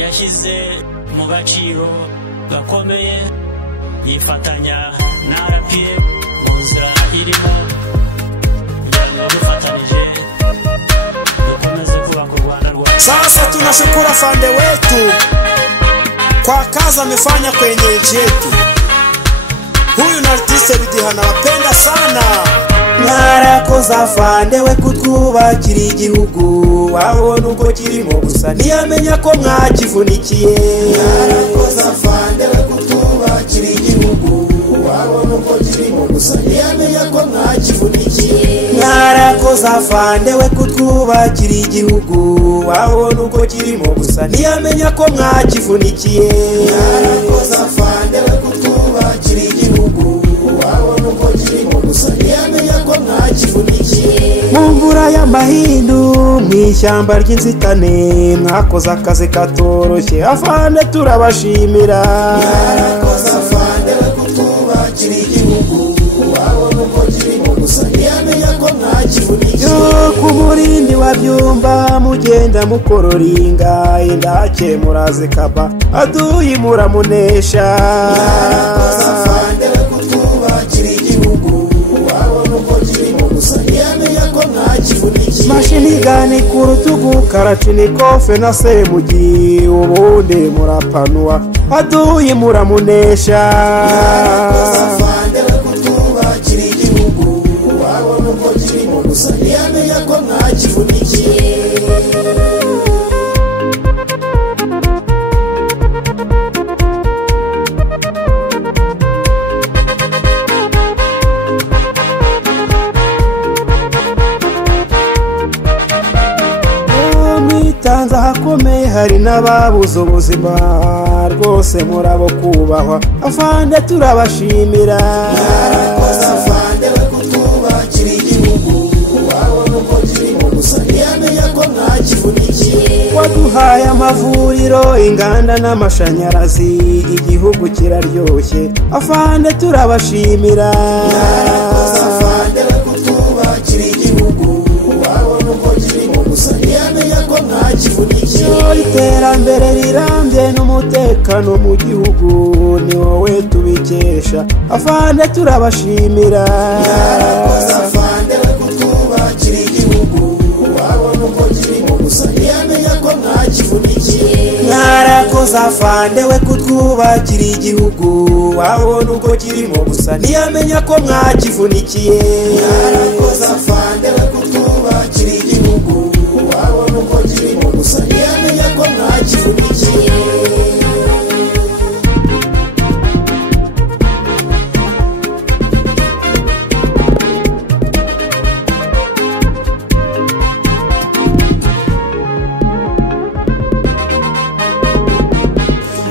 yashyize mu gaciro gakomeye yifatanya na RPF mu nzira irimo kugira ngo dufatanije dukomeze kubaka u Rwanda rwacu. Sasa tunashukuru afande wetu kwa kazi amefanya kwenye nchi yetu. Huyu ni artiste Bidiha nawapenda sana. Mwarakoze afande we kutwubakira igihugu, wabona uko kirimo gusa ntiyamenya ko mwakivunikiye. Mwarakoze afande we kutwubakira igihugu, wabona uko kirimo gusa ntiyamenya ko mwakivunikiye. Mwarakoze afande we kutwubakira igihugu, wabona uko kirimo gusa ntiyamenya ko mwakivunikiye. Mwarakoze afande we kutwubakira igihugu, wabona uko kirimo gusa ntiyamenya ko mwakivunikiye. Mu mvura y'amahindu mw'ishyamba ry'inzitane mwakoze akazi katoroshye afande turabashimira. Mwarakoze afande we kutwubakira igihugu, wabona uko kirimo gusa ntiyamenya ko mwakivunikiye. Ku murindi wa Byumba mugenda mukororinga indake murazikaba aduyi muramunesha. Mwarakoze afande we kutwubakira igihugu, wabona uko kirimo gusa ntiyamenya ko mwakivunikiye. Mashini gani ku rutugu Karachnikofe na Semugi ubundi murapanua aduyi muramunesha. Mwarakoze afande we kutwubakira igihugu, wabona uko kirimo gusa ntiyamenya ko mwakivunikiye. Mwitanze hakomeye hari n'ababuze ubuzima rwose murabo kubahwa afande turabashimira. Mwarakoze afande we kutwubakira igihugu, wabona uko kirimo gusa ntiyamenya ko mwakivunikiye. Waduhaye amavuriro inganda n'amashanyarazi igihugu kiraryoshye afande turabashimira. Mwarakoze afande we kutwubakira igihugu, wabona uko kirimo gusa ntiyamenya ko mwakivunikiye. Iterambere rirambye n'umutekano mu gihugu ni wowe tubikesha afande turabashimira. Mwarakoze afande we kutwubakira igihugu, wabona uko kirimo gusa ntiyamenya ko mwakivunikiye. Mwarakoze afande we kutwubakira igihugu, wabona uko kirimo gusa ntiyamenya ko mwakivunikiye. Mwarakoze afande we kutwubakira igihugu, wabona uko kirimo gusa ntiyamenya ko mwakivunikiye.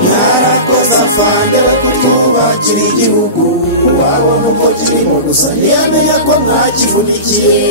Mwarakoze afande we kutwubakira igihugu, wabona uko kirimo gusa ntiyamenya ko mwakivunikiye.